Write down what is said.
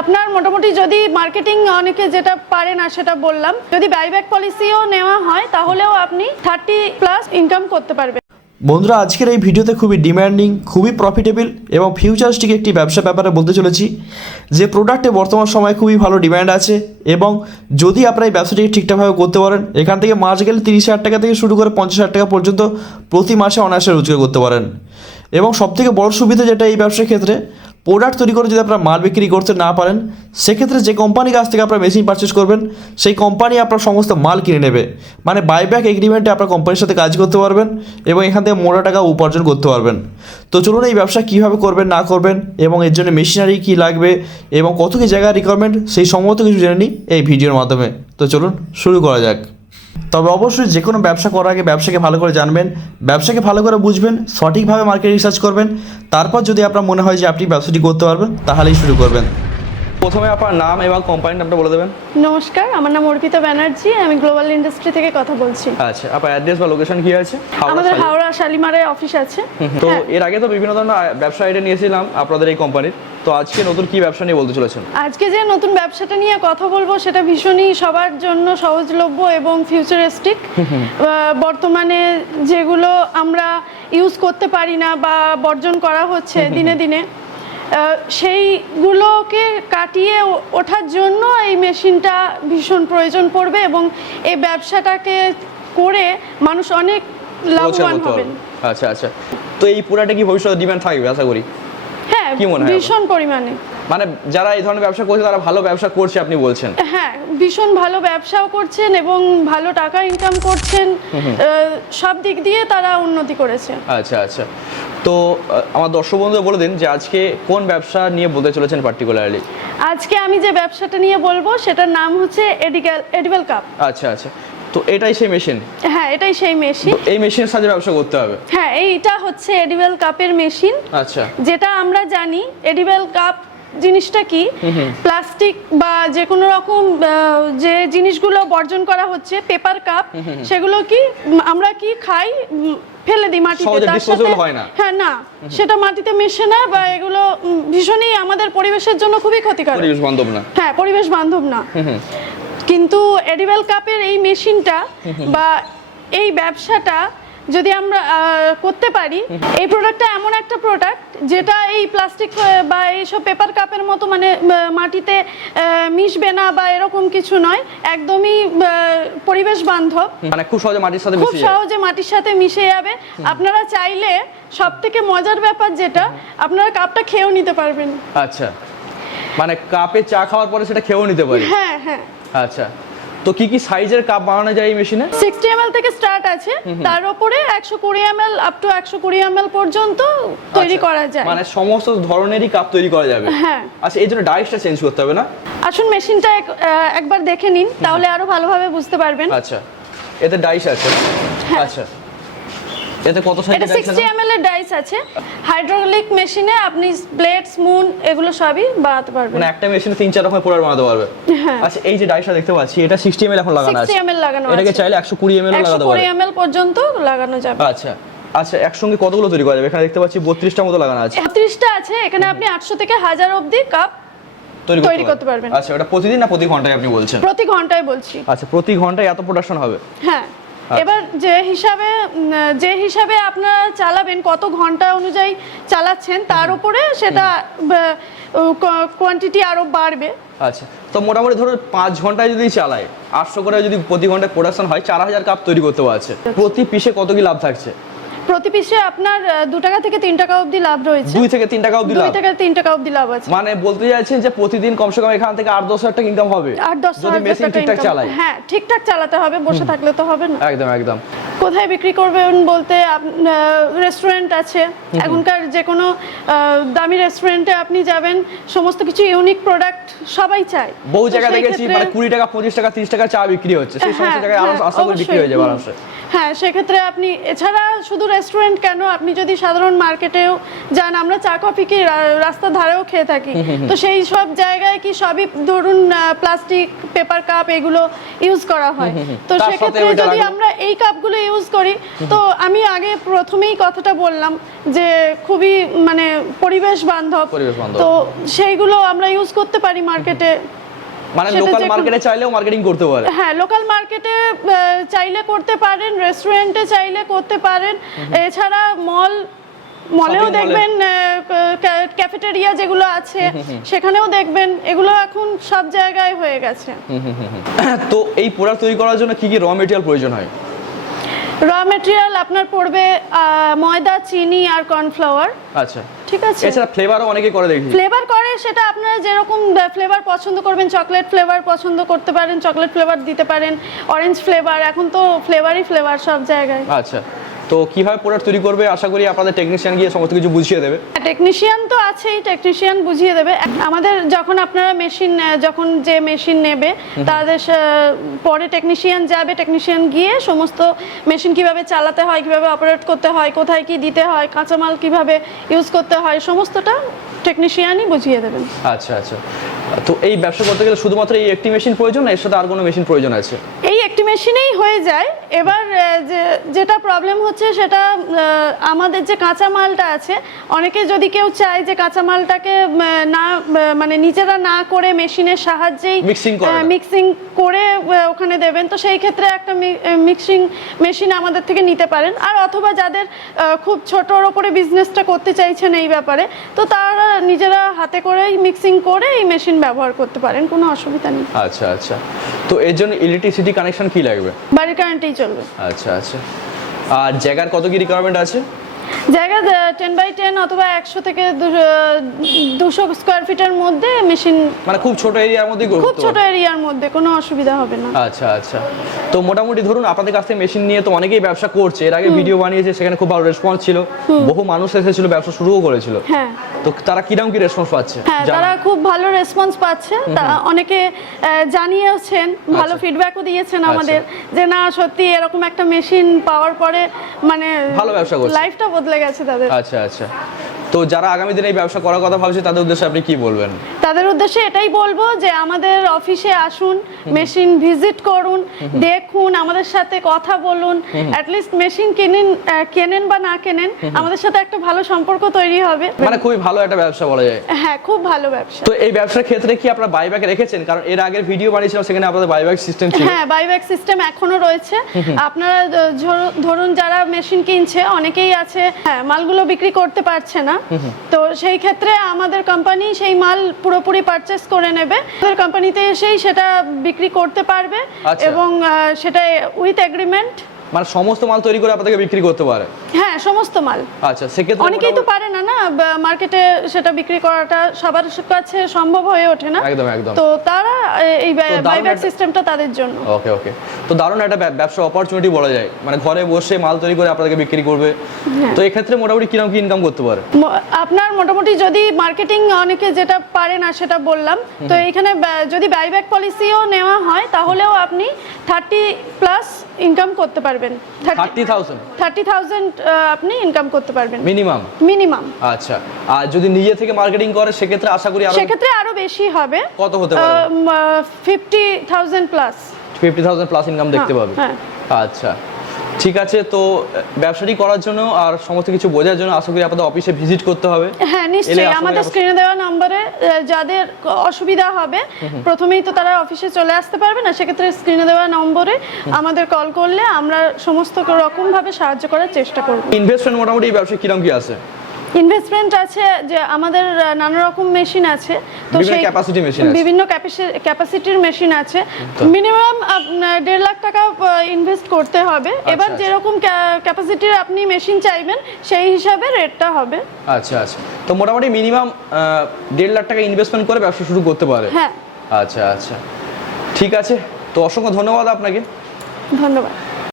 আপনার মোটামুটি যদি মার্কেটিং অনেকে যেটা পারে না সেটা বললাম, যদি বাইব্যাক পলিসিও নেওয়া হয় তাহলেও আপনি 30+ ইনকাম করতে পারবেন। বন্ধুরা, আজকের এই ভিডিওতে খুবই ডিম্যান্ডিং, খুবই প্রফিটেবল এবং ফিউচারিস্টিক একটি ব্যবসা ব্যাপারে বলতে চলেছি, যে প্রোডাক্টে বর্তমান সময়ে খুবই ভালো ডিম্যান্ড আছে এবং যদি আপনারা এই ব্যবসাটিকে ঠিকঠাকভাবে করতে পারেন, এখান থেকে মাস গেলে 30,000 টাকা থেকে শুরু করে 50,000 টাকা পর্যন্ত প্রতি মাসে অনায়াসে রোজগার করতে পারেন। এবং সবথেকে বড় সুবিধা যেটা এই ব্যবসার ক্ষেত্রে, প্রোডাক্ট তৈরি করে যদি আপনারা মাল বিক্রি করতে না পারেন, সেক্ষেত্রে যে কোম্পানির কাছ থেকে আপনারা মেশিন পারচেস করবেন সেই কোম্পানি আপনার সমস্ত মাল কিনে নেবে। মানে বাইব্যাক এগ্রিমেন্টে আপনার কোম্পানির সাথে কাজ করতে পারবেন এবং এখান থেকে মোটা টাকা উপার্জন করতে পারবেন। তো চলুন এই ব্যবসা কীভাবে করবেন না করবেন এবং এর জন্য মেশিনারি কী লাগবে এবং কত কী জায়গায় রিকোয়ারমেন্ট, সেই সমস্ত কিছু জেনে নিই এই ভিডিওর মাধ্যমে। তো চলুন শুরু করা যাক। তবে অবশ্যই যে কোনো ব্যবসা করার আগে ব্যবসাকে ভালো করে জানবেন, ব্যবসাকে ভালো করে বুঝবেন, সঠিকভাবে মার্কেট রিসার্চ করবেন, তারপর যদি আপনার মনে হয় যে আপনি ব্যবসাটি করতে পারবেন তাহলেই শুরু করবেন। প্রথমে আপনার নাম এবং কোম্পানির নামটা বলে দেবেন। নমস্কার, আমার নাম অর্পিতা ব্যানার্জি, আমি গ্লোবাল ইন্ডাস্ট্রি থেকে কথা বলছি। আচ্ছা, আপনার অ্যাড্রেস বা লোকেশন কি আছে? আমাদের হাওড়া শালিমারে অফিস আছে। তো এর আগে তো বিভিন্ন ধরনের ব্যবসা আইডিয়া নিয়েছিলাম আপনাদের এই কোম্পানির, তো আজকে নতুন কি ব্যবসা নিয়ে বলতে চলেছেন? আজকে যে নতুন ব্যবসাটা নিয়ে কথা বলবো সেটা ভীষণই সবার জন্য সহজলভ্য এবং ফিউচারিস্টিক। বর্তমানে যেগুলো আমরা ইউজ করতে পারি না বা বর্জন করা হচ্ছে দিনে দিনে, সেইগুলোকে কাটিয়ে ওঠার জন্য এই মেশিনটা ভীষণ প্রয়োজন পড়বে এবং এই ব্যবসাটাকে করে মানুষ অনেক লাভবান হবেন। আচ্ছা আচ্ছা, তো এই পুরাটা কি ভবিষ্যতে ডিমান্ড থাকবে আশা করি? হ্যাঁ, ভীষণ পরিমাণে। মানে যারা এই ধরনের ব্যবসা করছে তারা ভালো ব্যবসা করছে আপনি বলছেন? হ্যাঁ, ভীষণ ভালো ব্যবসাও করছেন এবং ভালো টাকা ইনকাম করছেন, সব দিক দিয়ে তারা উন্নতি করেছে। আচ্ছা আচ্ছা, তো আমার দর্শক বন্ধুদের বলে দিন যে আজকে কোন ব্যবসা নিয়ে বলতে চলেছেন পার্টিকুলারলি? আজকে আমি যে ব্যবসাটা নিয়ে বলবো সেটার নাম হচ্ছে এডিবল কাপ। আচ্ছা আচ্ছা, তো এটাই সেই মেশিন? হ্যাঁ, এটাই সেই মেশিন। এই মেশিনের সাথে ব্যবসা করতে হবে? হ্যাঁ, এইটা হচ্ছে এডিবল কাপের মেশিন। আচ্ছা, যেটা আমরা জানি এডিবল কাপ জিনিসটা কি, প্লাস্টিক বা যে কোনো রকম যে জিনিসগুলো বর্জন করা হচ্ছে, পেপার কাপ, সেগুলো কি আমরা কি খাই, ফেলে দিই মাটিতে, তার সাথে হ্যাঁ না, সেটা মাটিতে মেশে না বা এগুলো ভীষণই আমাদের পরিবেশের জন্য খুবই ক্ষতিকারক, পরিবেশ বান্ধব না। হ্যাঁ, পরিবেশ বান্ধব না। কিন্তু এডিবল কাপের এই মেশিনটা বা এই ব্যবসাটা যদি আমরা করতে পারি, এই প্রোডাক্টটা এমন একটা প্রোডাক্ট যেটা এই প্লাস্টিক বা এইসব পেপার কাপের মতো মানে মাটিতে মিশবে না বা এরকম কিছু নয়, একদমই পরিবেশ বান্ধব, মানে খুব সহজে মাটির সাথে মিশে যাবে। আপনারা চাইলে সব থেকে মজার ব্যাপার যেটা, আপনারা কাপটা খেয়েও নিতে পারবেন। আচ্ছা, মানে কাপে চা খাওয়ার পরে সেটা খেয়েও নিতে পারি? হ্যাঁ হ্যাঁ। আচ্ছা, তো কি কি সাইজের কাপ বানানো যায় এই মেশিনে? 60 ml থেকে স্টার্ট আছে, তার উপরে 120 ml আপ টু 120 ml পর্যন্ত তৈরি করা যায়। মানে সমস্ত ধরনেরই কাপ তৈরি করা যাবে? হ্যাঁ। আচ্ছা, এই জন্য ডাইসটা চেঞ্জ করতে হবে না? আসুন মেশিনটা একবার দেখে নিন, তাহলে আরো ভালোভাবে বুঝতে পারবেন। আচ্ছা, এতে ডাইস আছে? আচ্ছা, এতে কত সাইজের ডাইস আছে? 60 ml এর ডাইস আছে। হাইড্রোলিক মেশিনে আপনি ব্লেড, স্পুন এগুলো সবই বানাতে পারবেন। মানে একটা মেশিনে 3-4 রকমের প্রোডাক্ট বানাতে পারবে? হ্যাঁ। আচ্ছা, এই যে ডাইসটা দেখতে পাচ্ছি এটা 60 ml এখন লাগানো আছে? 60 ml লাগানো আছে। এটাকে চাইলে 120 ml লাগাতে পারবে? 120 ml পর্যন্ত লাগানো যাবে। আচ্ছা আচ্ছা, একসঙ্গে কতগুলো তৈরি করা যাবে? এখানে দেখতে পাচ্ছি 32টা মতো লাগানো আছে। 32টা আছে, এখানে আপনি 800 থেকে 1000 অবধি কাপ তৈরি করতে পারবেন। আচ্ছা, এটা প্রতিদিন না প্রতি ঘন্টায় আপনি বলছেন? প্রতি ঘন্টায় বলছি। আচ্ছা, প্রতি ঘন্টায় এত প্রোডাকশন হবে? হ্যাঁ। এবার যে হিসাবে আপনারা চালাবেন, কত ঘন্টা অনুযায়ী চালাচ্ছেন তার উপরে সেটা কোয়ান্টিটি আরো বাড়বে। আচ্ছা, তো মোটামুটি ধরুন 5 ঘন্টায় যদি চালায়, 800 করে যদি প্রতি ঘন্টায় প্রোডাকশন হয়, 4000 কাপ তৈরি করতে পারছে। প্রতি পিসে কত কি লাভ থাকছে? প্রতি পিসে আপনার 2 টাকা থেকে 3 টাকা অবধি লাভ রয়েছে। 2 থেকে 3 টাকা অবধি লাভ? 2 থেকে 3 টাকা অবধি লাভ আছে। মানে বলতে চাইছেন যে প্রতিদিন কমসে কম এখান থেকে 8-10 হাজার টাকা ইনকাম হবে? 8-10 যদি মেশিন ঠিকঠাক চালায়? হ্যাঁ, ঠিকঠাক চালাতে হবে, বসে থাকলে তো হবে না। একদম একদম। কোথায় বিক্রি করবেন বলতে, রেস্টুরেন্ট আছে, এখনকার যে কোনো দামি রেস্টুরেন্টে আপনি যাবেন, সমস্ত কিছু ইউনিক প্রোডাক্ট সবাই চায়। বহু জায়গায় দেখেছি মানে 20 টাকা, 25 টাকা, 30 টাকা চা বিক্রি হচ্ছে, সেই সমস্ত জায়গায় আশা করি বিক্রি হয়ে যাবে আরামসে। হ্যাঁ, সেক্ষেত্রে আপনি এছাড়া শুধু রেস্টুরেন্ট কেন, আপনি যদি সাধারণ মার্কেটেও যান, আমরা চা কফি কি রাস্তার ধারেও খেয়ে থাকি, তো সেই সব জায়গায় কি সবই ধরুন প্লাস্টিক, পেপার কাপ এগুলো ইউজ করা হয়। তো সেক্ষেত্রে যদি আমরা এই কাপগুলো ইউজ করি, তো আমি আগে প্রথমেই কথাটা বললাম যে খুবই মানে পরিবেশ বান্ধব, তো সেইগুলো আমরা ইউজ করতে পারি মার্কেটে। মানে লোকাল মার্কেটে চাইলেও মার্কেটিং করতে পারে। হ্যাঁ, লোকাল মার্কেটে চাইলে করতে পারেন, রেস্টুরেন্টে চাইলে করতে পারেন, এছাড়া মলেও দেখবেন, ক্যাফেটেরিয়া যেগুলো আছে সেখানেও দেখবেন, এগুলো এখন সব জায়গায় হয়ে গেছে। তো এই প্রোডাক্ট তৈরি করার জন্য কি কি র মেটেরিয়াল প্রয়োজন হয়? র মেটেরিয়াল আপনার পড়বে ময়দা, চিনি আর কর্নফ্লাওয়ার। আচ্ছা, ঠিক আছে। এছাড়া ফ্লেভারও অনেকে করে দেখি। ফ্লেভার করে, সেটা আপনারা যেরকম ফ্লেভার পছন্দ করবেন, চকলেট ফ্লেভার পছন্দ করতে পারেন, চকলেট ফ্লেভার দিতে পারেন, অরেঞ্জ ফ্লেভার, এখন তো ফ্লেভারই ফ্লেভার সব জায়গায়। আচ্ছা, তো কিভাবে প্রোডাক্ট তৈরি করবে আশা করি আপনাদের টেকনিশিয়ান গিয়ে সমস্ত কিছু বুঝিয়ে দেবে। টেকনিশিয়ান তো আছেই, টেকনিশিয়ান বুঝিয়ে দেবে। আমাদের যখন আপনারা যখন যে মেশিন নেবে তাদের পরে টেকনিশিয়ান যাবে, টেকনিশিয়ান গিয়ে সমস্ত মেশিন কিভাবে চালাতে হয়, কিভাবে অপারেট করতে হয়, কোথায় কি দিতে হয়, কাঁচামাল কিভাবে ইউজ করতে হয়, সমস্তটা টেকনিশিয়ানই বুঝিয়ে দেবেন। আচ্ছা আচ্ছা, তো এই ব্যবসা করতে গেলে শুধুমাত্র এই একটি মেশিন প্রয়োজন না এর সাথে আর কোনো মেশিন প্রয়োজন আছে? এই একটি মেশিনেই হয়ে যায়। এবার যেটা প্রবলেম হচ্ছে সেটা আমাদের যে কাঁচামালটা আছে, অনেকে যদি কেউ চায় যে কাঁচামালটাকে না মানে নিজেরা না করে মেশিনের সাহায্যেই মিক্সিং করে ওখানে দেবেন, তো সেই ক্ষেত্রে একটা মিক্সিং মেশিন আমাদের থেকে নিতে পারেন। আর অথবা যাদের খুব ছোটোর ওপরে বিজনেসটা করতে চাইছেন এই ব্যাপারে, তো তারা নিজেরা হাতে করেই মিক্সিং করে এই মেশিন ব্যবহার করতে পারেন, কোনো অসুবিধা নেই। আচ্ছা আচ্ছা, তো এর জন্য ইলেকট্রিসিটি কানেকশন কি লাগবে? বাড়ির কারেন্টেই চলবে। আচ্ছা আচ্ছা, আর জায়গার কত কি রিকোয়ারমেন্ট আছে? জায়গা 10x10 অথবা 100 থেকে 200 স্কয়ার ফিটের মধ্যে মেশিন, মানে খুব ছোট এরিয়ার মধ্যে, খুব ছোট এরিয়ার মধ্যে কোনো অসুবিধা হবে না। আচ্ছা আচ্ছা, তো মোটামুটি ধরুন আপনাদের কাছ থেকে মেশিন নিয়ে তো অনেকেই ব্যবসা করছে, এর আগে ভিডিও বানিয়েছে, সেখানে খুব ভালো রেসপন্স ছিল, বহু মানুষ এসেছিল, ব্যবসা শুরুও করেছিল। হ্যাঁ, তো তারা কিরকম কি রেসপন্স পাচ্ছে? হ্যাঁ, তারা খুব ভালো রেসপন্স পাচ্ছে। তারা অনেকে জানিয়েছেন, ভালো ফিডব্যাকও দিয়েছেন আমাদের, যে না সত্যি এরকম একটা মেশিন পাওয়ার পরে মানে ভালো ব্যবসা করছে, লাইফটা বদলে গেছে তাদের। আচ্ছা আচ্ছা, তো যারা আগামী দিনে এই ব্যবসা করার কথা ভাবছে তাদের উদ্দেশ্যে আপনি কি বলবেন? তাদের উদ্দেশ্যে এটাই বলবো যে আমাদের অফিসে আসুন, মেশিন ভিজিট করুন, দেখুন, আমাদের সাথে কথা বলুন, অ্যাটলিস্ট মেশিন কেনেন বা না কেনেন, আমাদের সাথে একটা ভালো সম্পর্ক তৈরি হবে। মানে খুবই ভালো একটা ব্যবসা বলা যায়। হ্যাঁ, খুব ভালো ব্যবসা। তো এই ব্যবসার ক্ষেত্রে কি আপনারা বাইব্যাক রেখেছেন? কারণ এর আগের ভিডিও বানিয়েছিলাম, সেখানে আপনাদের বাইব্যাক সিস্টেম ছিল। হ্যাঁ, বাইব্যাক সিস্টেম এখনো রয়েছে। আপনারা ধরুন যারা মেশিন কিনছে, অনেকেই আছে হ্যাঁ মালগুলো বিক্রি করতে পারছে না, তো সেই ক্ষেত্রে আমাদের কোম্পানি সেই মাল পুরোপুরি পারচেস করে নেবে, আমাদের কোম্পানিতে এসেই সেটা বিক্রি করতে পারবে, এবং সেটা উইথ এগ্রিমেন্ট। মানে সমস্ত মাল তৈরি করে আপনাদেরকে বিক্রি করতে পারে? হ্যাঁ, সমস্ত মাল। আচ্ছা, সেক্ষেত্রে অনেকেই তো পারে না মার্কেটে সেটা বিক্রি করাটা সবার কাছে সম্ভব হয়ে ওঠে না। একদম একদম, তো তারা এই বাইব্যাক সিস্টেমটা তাদের জন্য। ওকে ওকে, তো দারুণ একটা ব্যবসা অপরচুনিটি বলা যায়, মানে ঘরে বসে মাল তৈরি করে আপনাদেরকে বিক্রি করবে। তো এই ক্ষেত্রে মোটামুটি কিরকম কি ইনকাম করতে পারে? আপনার মোটামুটি যদি মার্কেটিং অনেকে যেটা পারে না সেটা বললাম, তো এইখানে যদি বাইব্যাক পলিসিও নেওয়া হয় তাহলেও আপনি 30+ ইনকাম করতে পারবেন। 30,000 আপনি ইনকাম করতে পারবেন মিনিমাম। আচ্ছা, আর যদি নিজে থেকে মার্কেটিং করে সেক্ষেত্রে আশা করি আরো বেশি হবে। কত হতে পারে? 50,000+ ইনকাম দেখতে পাবে। আচ্ছা, ঠিক আছে, তো ব্যবসাটি করার জন্য আর সমস্ত কিছু বোঝার জন্য আশা করি আপনাদের অফিসে ভিজিট করতে হবে। হ্যাঁ, নিশ্চয়ই। আমাদের স্ক্রিনে দেওয়া নম্বরে যাদের অসুবিধা হবে, প্রথমেই তো তারা অফিসে চলে আসতে পারবে না, সেক্ষেত্রে স্ক্রিনে দেওয়া নম্বরে আমাদের কল করলে আমরা সমস্ত রকম ভাবে সাহায্য করার চেষ্টা করব। ইনভেস্টমেন্ট মোটামুটি এই ব্যবসায় কিরকম কি আছে? ইনভেস্টমেন্ট আছে যে আমাদের নানা রকম মেশিন আছে, তো সেই বিভিন্ন ক্যাপাসিটির মেশিন আছে। মিনিমাম 1.5 লাখ টাকা ইনভেস্ট করতে হবে। এবার যেরকম ক্যাপাসিটির আপনি মেশিন চাইবেন সেই হিসাবে রেটটা হবে। আচ্ছা আচ্ছা, তো মোটামুটি মিনিমাম 1.5 লাখ টাকা ইনভেস্টমেন্ট করে ব্যবসা শুরু করতে পারে। হ্যাঁ, আচ্ছা আচ্ছা, ঠিক আছে, তো অসংখ্য ধন্যবাদ আপনাকে। ধন্যবাদ।